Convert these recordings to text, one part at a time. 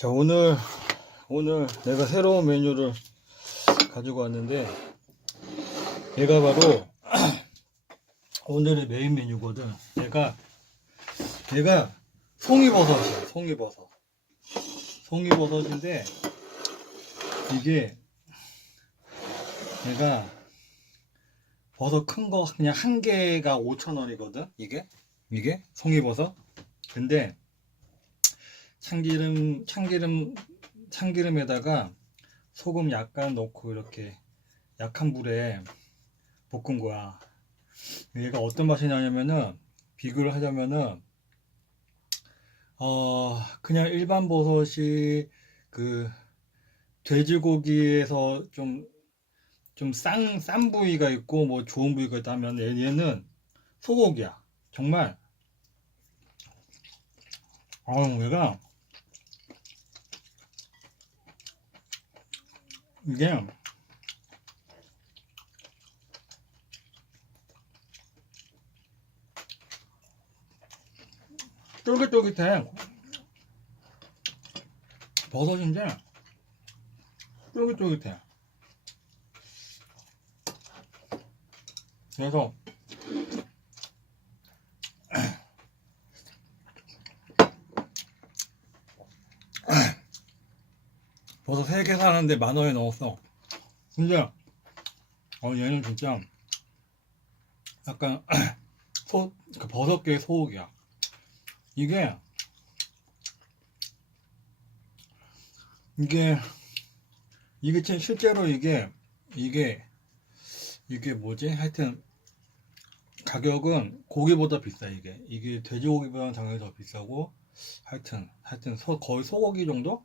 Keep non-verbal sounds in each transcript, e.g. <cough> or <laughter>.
자 오늘 오늘 내가 새로운 메뉴를 가지고 왔는데 얘가 바로 <clears throat> 오늘의 메인 메뉴거든. 얘가 얘가 송이버섯이야 송이버섯. 송이버섯인데 이게 얘가 버섯 큰 거 그냥 한 개가 5,000원이거든 이게? 이게 송이버섯? 근데 참기름 참기름 참기름에다가 소금 약간 넣고 이렇게 약한 불에 볶은 거야. 얘가 어떤 맛이 나냐면은 비교를 하자면은 어 그냥 일반 버섯이 그 돼지고기에서 좀 좀 싼 싼 부위가 있고 뭐 좋은 부위가 있다면 얘- 얘는 소고기야. 정말. 어우 얘가 이게 쫄깃쫄깃해. 버섯인데 쫄깃쫄깃해. 그래서 버섯 3개 사는데 만 원에 넣었어. 근데 어 얘는 진짜 약간 <clears throat> 소, 그 버섯계의 소고기야. 이게 이게 이게 진 실제로 이게 이게 이게 뭐지? 하여튼 가격은 고기보다 비싸 이게. 이게 돼지고기보다는 당연히 더 비싸고 하여튼 하여튼 소, 거의 소고기 정도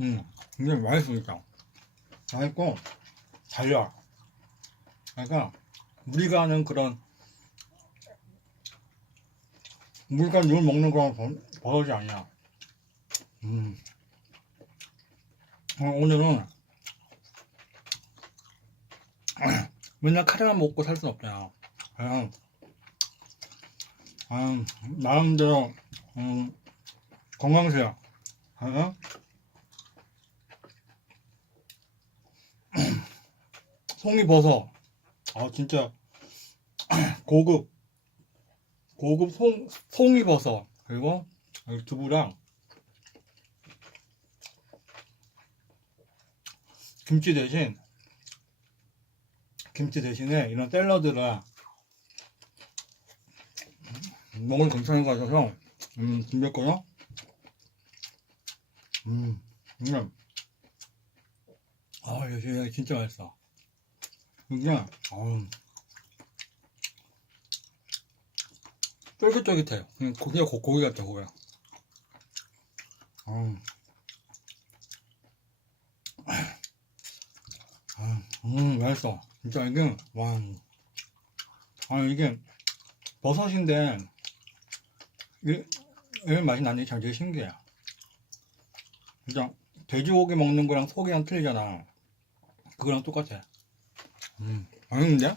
음 근데 맛있으니까. 맛있고 달려 그러니까 우리가 아는 그런 물과 물 먹는 거랑 버- 버섯이 아니야. 음. 어, 오늘은 <clears throat> 맨날 카레만 먹고 살 순 없잖아. 그냥 아, 나름대로 음, 건강식이야. 어? 송이버섯. 아 진짜. <clears throat> 고급. 고급 송, 송이버섯. 그리고 두부랑 김치 대신 김치 대신에 이런 샐러드를 먹을 괜찮은 거 같아서 음 준비했고요 음 이게 아 이게 진짜 맛있어 이게 어우. 쫄깃쫄깃해요. 고기가 고, 고기 같아 고기가. 음. <clears throat> 아, 음 맛있어. 진짜 이게 와. 아, 이게 버섯인데 이, 이런 맛이 나는 게참 되게 신기해 진짜 돼지고기 먹는 거랑 소고기랑 틀리잖아. 그거랑 똑같아 음 맛있는데?